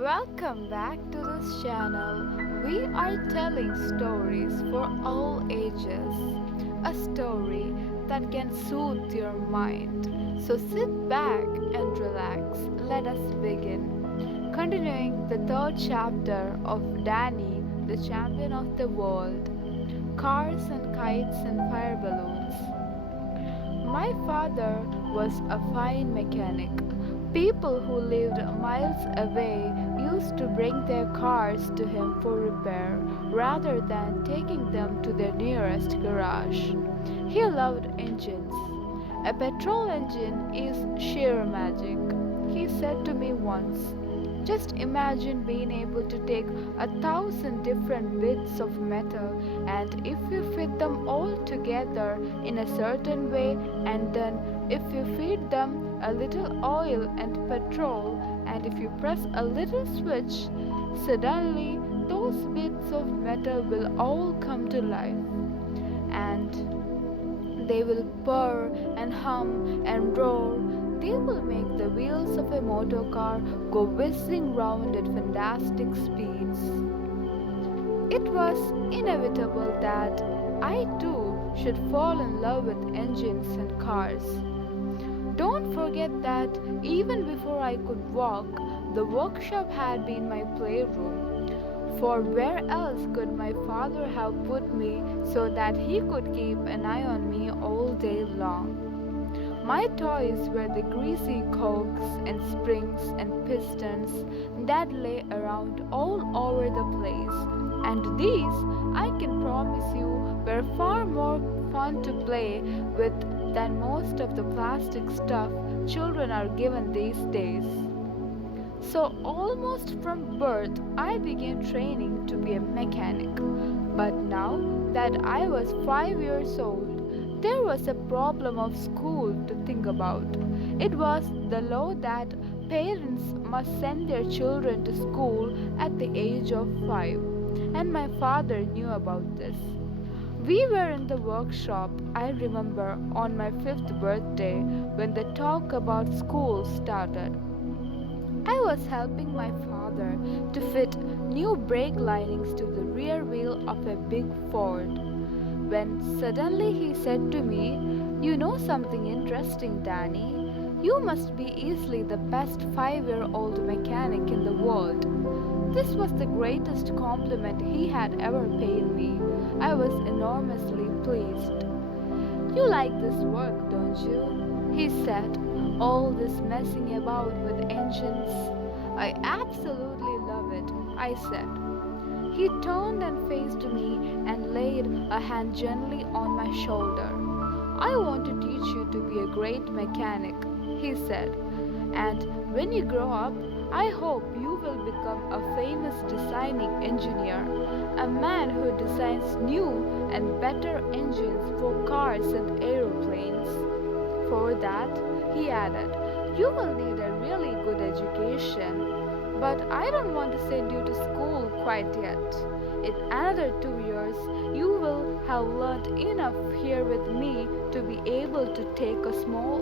Welcome back to this channel. We are telling stories for all ages. A story that can soothe your mind. So sit back and relax. Let us begin. Continuing the third chapter of Danny, the champion of the world. Cars and kites and fire balloons. My father was a fine mechanic. People who lived miles away used to bring their cars to him for repair rather than taking them to their nearest garage. He loved engines. A petrol engine is sheer magic, he said to me once. Just imagine being able to take 1,000 different bits of metal, and if you fit them all together in a certain way, and then if you feed them a little oil and petrol, and if you press a little switch, suddenly those bits of metal will all come to life. And they will purr and hum and roar. They will make the wheels of a motor car go whizzing round at fantastic speeds. It was inevitable that I too should fall in love with engines and cars. Don't forget that even before I could walk, the workshop had been my playroom. For where else could my father have put me so that he could keep an eye on me all day long? My toys were the greasy cogs and springs and pistons that lay around all over the place, and these, I can promise you, were far more fun to play with than most of the plastic stuff children are given these days. So, almost from birth, I began training to be a mechanic. But now that I was 5 years old, there was a problem of school to think about. It was the law that parents must send their children to school at the age of 5, and my father knew about this. We were in the workshop, I remember, on my 5th birthday when the talk about school started. I was helping my father to fit new brake linings to the rear wheel of a big Ford, when suddenly he said to me, "You know something interesting, Danny? You must be easily the best 5-year-old mechanic in the world." This was the greatest compliment he had ever paid me. I was enormously pleased. "You like this work, don't you?" he said. "All this messing about with engines." "I absolutely love it," I said. He turned and faced me and laid a hand gently on my shoulder. "I want to teach you to be a great mechanic," he said. "And when you grow up, I hope you will become a famous designing engineer, a man who designs new and better engines for cars and aeroplanes. For that," he added, "you will need a really good education. But I don't want to send you to school quite yet. In another 2 years, you will have learned enough here with me to be able to take a small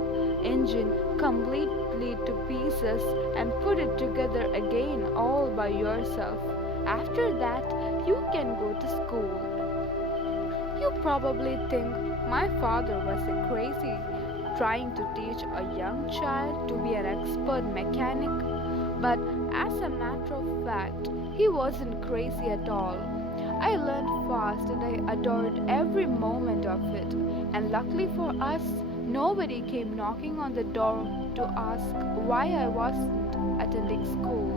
engine completely to pieces and put it together again all by yourself. After that, you can go to school." You probably think my father was a crazy trying to teach a young child to be an expert mechanic, but as a matter of fact, he wasn't crazy at all. I learned fast and I adored every moment of it, and luckily for us, nobody came knocking on the door to ask why I wasn't attending school.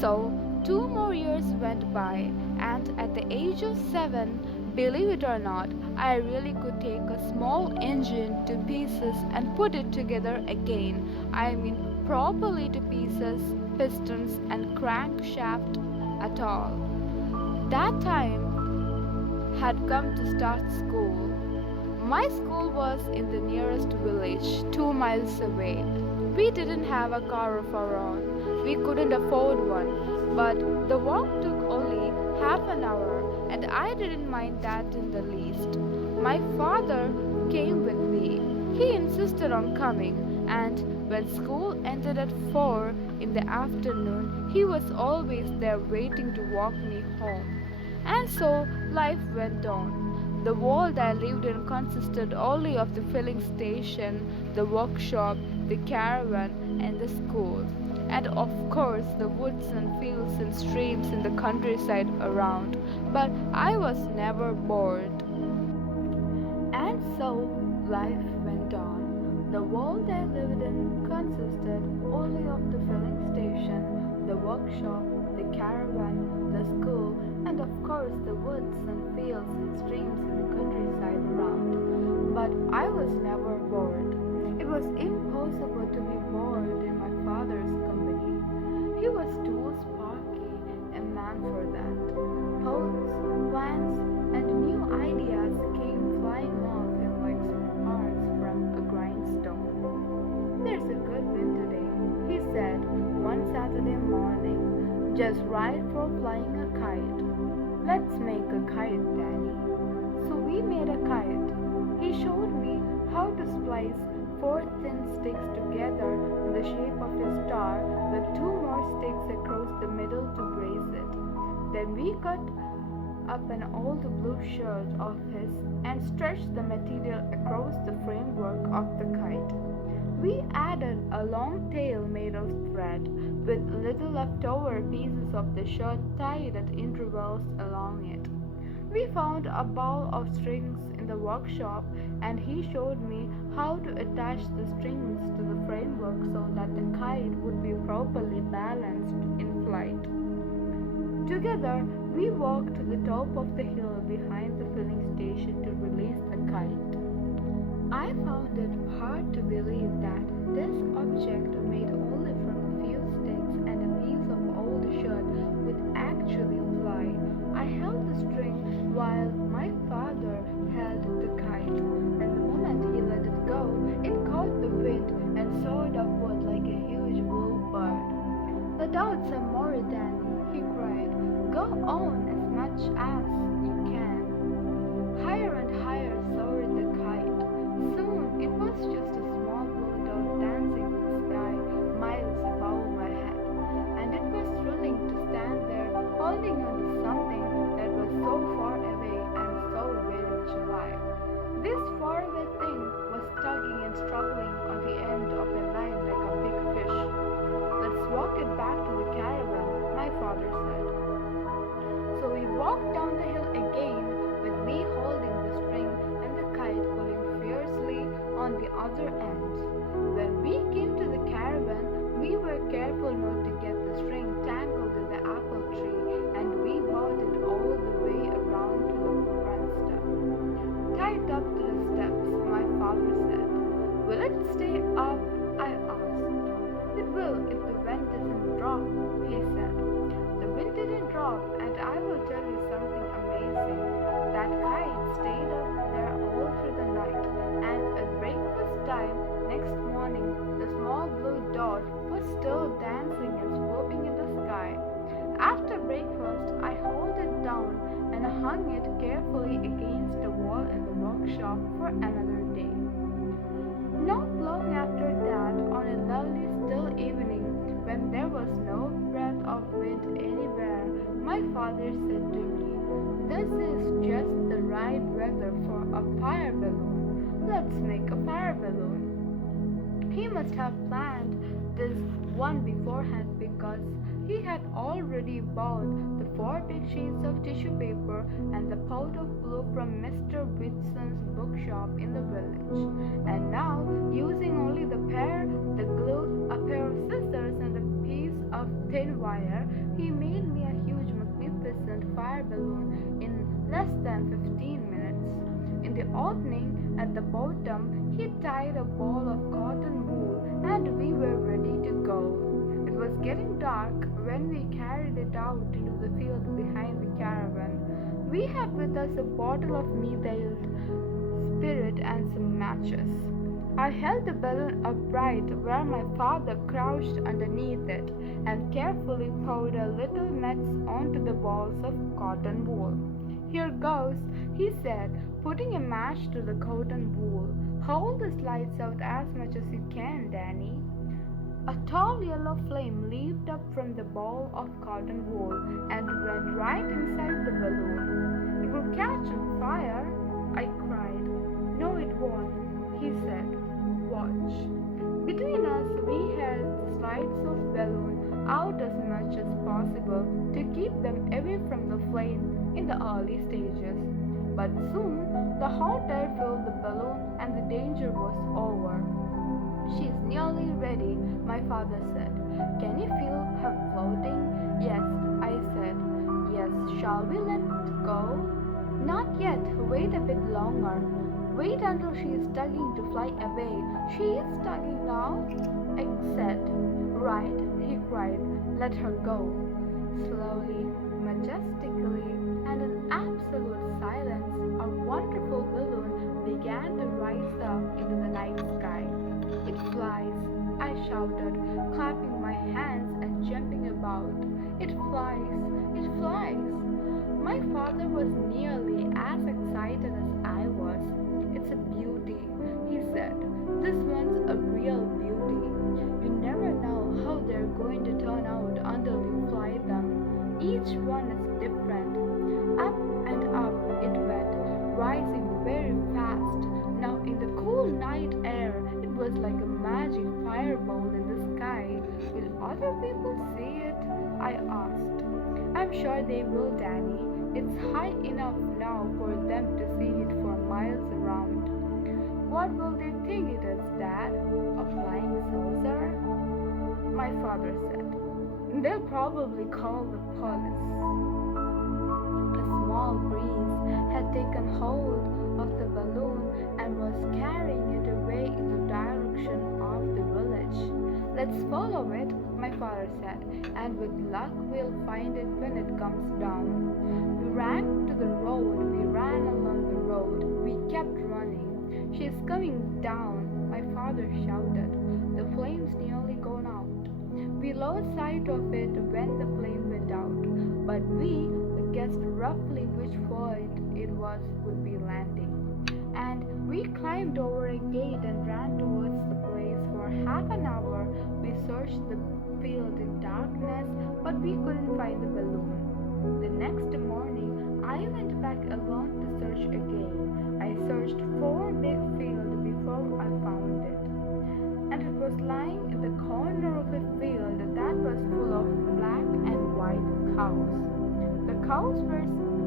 So, 2 more years went by, and at the age of 7, believe it or not, I really could take a small engine to pieces and put it together again. I mean, properly to pieces, pistons, and crankshaft at all. That time had come to start school. My school was in the nearest village, 2 miles away. We didn't have a car of our own. We couldn't afford one, but the walk took only half an hour, and I didn't mind that in the least. My father came with me. He insisted on coming, and when school ended at 4 in the afternoon, he was always there waiting to walk me home. And so life went on. The world I lived in consisted only of the filling station, the workshop, the caravan, and the school. And of course, the woods and fields and streams in the countryside around. But I was never bored. And so life went on. The world I lived in consisted only of the filling station, the workshop, the caravan, the school, and of course the woods and fields and streams in the countryside around. But I was never bored. It was impossible to be bored in my father's company. He was too sparky a man for that. Thoughts, plans, and new ideas came flying off him like sparks from a grindstone. "There's a good wind today," he said one Saturday morning, "just right for flying a kite. Let's make a kite, Daddy." So we made a kite. He showed me how to splice 4 thin sticks together in the shape of a star with 2 more sticks across the middle to brace it. Then we cut up an old blue shirt of his and stretched the material across the framework of the kite. We added a long tail made of thread, with little leftover pieces of the shirt tied at intervals along it. We found a ball of strings in the workshop, and he showed me how to attach the strings to the framework so that the kite would be properly balanced in flight. Together, we walked to the top of the hill behind the filling station to release the kite. I found it hard to believe that this object, made only from a few sticks and a piece of old shirt, would actually fly. I held the string while my father held the kite, and the moment he let it go, it caught the wind and soared upward like a huge blue bird. "Let out some more, Danny," he cried. "Go on as much as you can." Higher and higher soared the kite. Soon it was just a small blue dot dancing in the sky miles above my head, and it was thrilling to stand there holding on to something that was so far away and so very much alive. This faraway thing was tugging and struggling on the end of a line like a big fish. "Let's walk it back to the caravan," my father said. So we walked down the hill again, with me holding the string and the kite pulling fiercely on the other end. When we came to the caravan, we were careful not to get the string tangled in the apple tree, and we brought it all the way around to the front step. "Tie it up to the steps," my father said. "Will it stay up?" I asked. "It will if the wind doesn't drop," he said. The wind didn't drop, and I will tell you something amazing. That kite stayed up there all through the night, and at breakfast time next morning, the small blue dot was still dancing and swooping in the sky. After breakfast, I hauled it down and hung it carefully against the wall in the workshop for another day. Not long after that, on a lovely still evening, when there was no breath of wind anywhere, my father said to me, "This is just the right weather for a fire balloon. Let's make a fire balloon." He must have planned this one beforehand, because he had already bought the 4 big sheets of tissue paper and the pot of glue from Mr. Whitson's bookshop in the village. And now, using only the glue, a pair of scissors, and a piece of thin wire, he made me a huge, magnificent fire balloon in less than 15 minutes. In the opening at the bottom, he tied a ball of cotton wool, and we were ready to go. It was getting dark when we carried it out into the field behind the caravan. We had with us a bottle of methyl spirit and some matches. I held the balloon upright where my father crouched underneath it, and carefully poured a little mix onto the balls of cotton wool. "Here goes," he said, putting a match to the cotton wool. Hold the lights out as much as you can, Danny. A tall yellow flame leaped up from the ball of cotton wool and went right inside the balloon. It will catch on fire, I cried. No, it won't, he said. Watch. Between us, we held the slides of balloon out as much as possible to keep them away from the flame in the early stages. But soon, the hot air filled the balloon and the danger was over. She's nearly ready, my father said. Can you feel her floating? Yes, I said. Yes, shall we let go? Not yet, wait a bit longer. Wait until she is tugging to fly away. She is tugging now, I said. Right, he cried. Let her go. Slowly, majestically, and in absolute silence, our wonderful balloon began to rise up into the night sky. It flies, I shouted, clapping my hands and jumping about. It flies, it flies. My father was nearly as excited as I was. It's a beauty, he said. This one's a real beauty. You never know how they're going to turn out until you fly them. Each one is different. Up and up it went, rising very fast. Now in the cool night air, it was like a magic fireball in the sky. Will other people see it? I asked. I'm sure they will, Danny. It's high enough now for them to see it for miles around. What will they think it is, Dad? A flying saucer? My father said. They'll probably call the police. A small breeze had taken hold of the balloon and was carrying it away in the direction of the village. Let's follow it, my father said, and with luck we'll find it when it comes down. We ran to the road, we ran along the road, we kept running. She's coming down, my father shouted. The flame's nearly gone out. We lost sight of it when the flame went out, but we guessed roughly which point it would be landing. And we climbed over a gate and ran towards the place. For half an hour we searched the field in darkness, but we couldn't find the balloon. The next morning I went back alone to search again. I searched 4 big fields before I found it. And it was lying in the corner of a field that was full of black and white cows. The cows were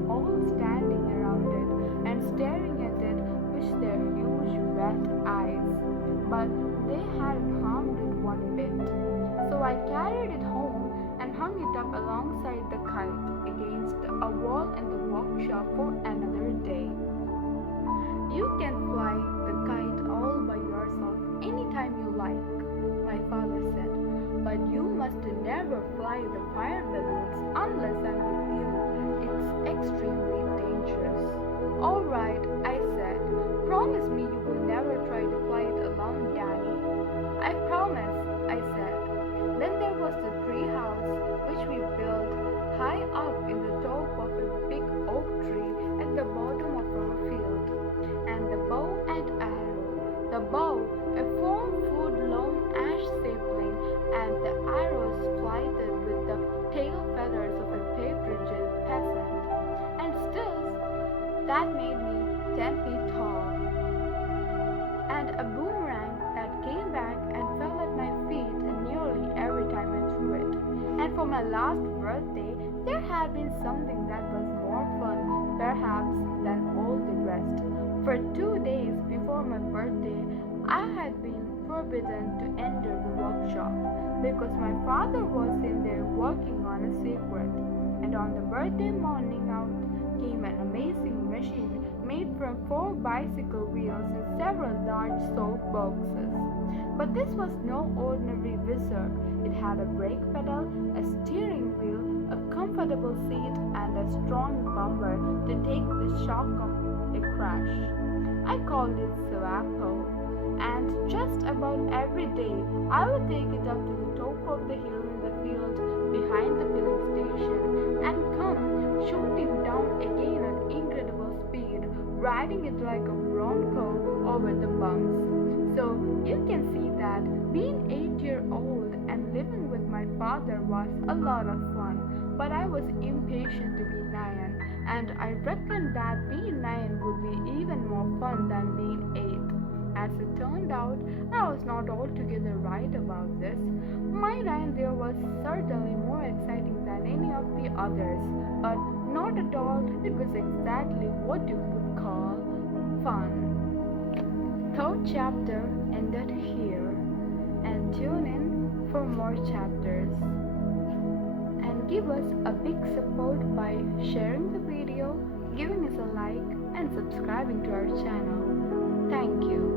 all standing around it and staring at it with their huge red eyes, but they hadn't harmed it one bit. So I carried it home and hung it up alongside the kite against a wall in the workshop for another day. You can fly the kite all by yourself anytime you like, my father said, but you must never fly the fire balloons unless I'm with you. It's extremely dangerous. All right, I said. Promise me you will never try to fly it alone, Danny. I promise, I said. Then there was the tree house, which we built high up in the top of a big oak tree at the bottom of our field. And the bow and arrow. The bow, a 4-foot-long ash sapling, and the arrows flighted with the tail feathers of a paved peasant. And stills, that made me 10 feet tall. And a boomerang that came back and fell at my feet nearly every time I threw it. And for my last birthday, there had been something that was more fun, perhaps, than all the rest. For 2 days before my birthday, I had been forbidden to enter the workshop because my father was in there working on a secret. And on the birthday morning out came an amazing machine made from 4 bicycle wheels and several large soap boxes. But this was no ordinary whizzer. It had a brake pedal, a steering wheel, a comfortable seat, and a strong bumper to take the shock of a crash. I called it Swapo, and just about every day I would take it up to the top of the hill in the field behind the filling station and come shooting down again at incredible speed, riding it like a bronco over the bumps. So you can see that being 8-year-old and living with my father was a lot of fun, but I was impatient to be 9, and I reckoned that being 9 would be even more fun than being 8. As it turned out, I was not altogether right about this. My time there was certainly more exciting than any of the others, but not at all. It was exactly what you would call fun. Third chapter ended here, and tune in for more chapters. And give us a big support by sharing the video, giving us a like, and subscribing to our channel. Thank you.